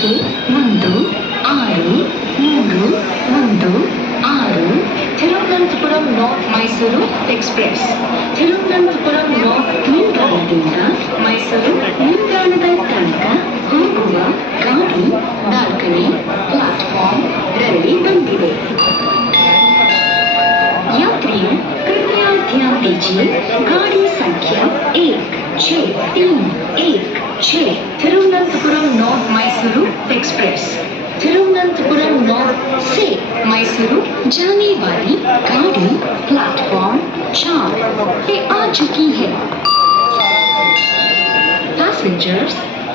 ಸಂಖ್ಯೆ 1631 Thiruvananthapuram north Mysuru express. Thiruvananthapuram north ನಿಲ್ದಾಣದಿಂದ ಮೈಸೂರು ನಿಲ್ದಾಣದ ತನಕ ಹೋಗುವ ಗಾಡಿ 4ನೇ ಪ್ಲಾಟ್ಫಾರ್ಮ್ನಲ್ಲಿ ಬಂದಿದೆ. यात्रियों कृपया ध्यान दीजिए, गाड़ी संख्या 1631 Thiruvananthapuram north Mysuru express Thiruvananthapuram north से मैसूरू जाने वाली गाड़ी प्लेटफॉर्म 4 पे आ चुकी है. Passengers,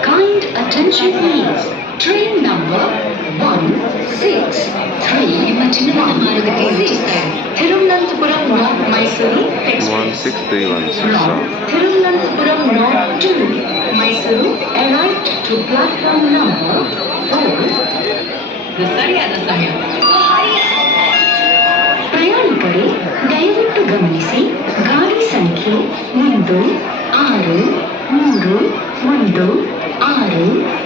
kind attention please. Train number 16316 Thiruvananthapuram north Mysuru express 16316 Thiruvananthapuram north 2 Mysuru arrived to platform number 4. ಸರಿಯಾದ ಸಮಯ. ಪ್ರಯಾಣಿಕರೇ ದಯವಿಟ್ಟು ಗಮನಿಸಿ, ಗಾಡಿ ಸಂಖ್ಯೆ 1616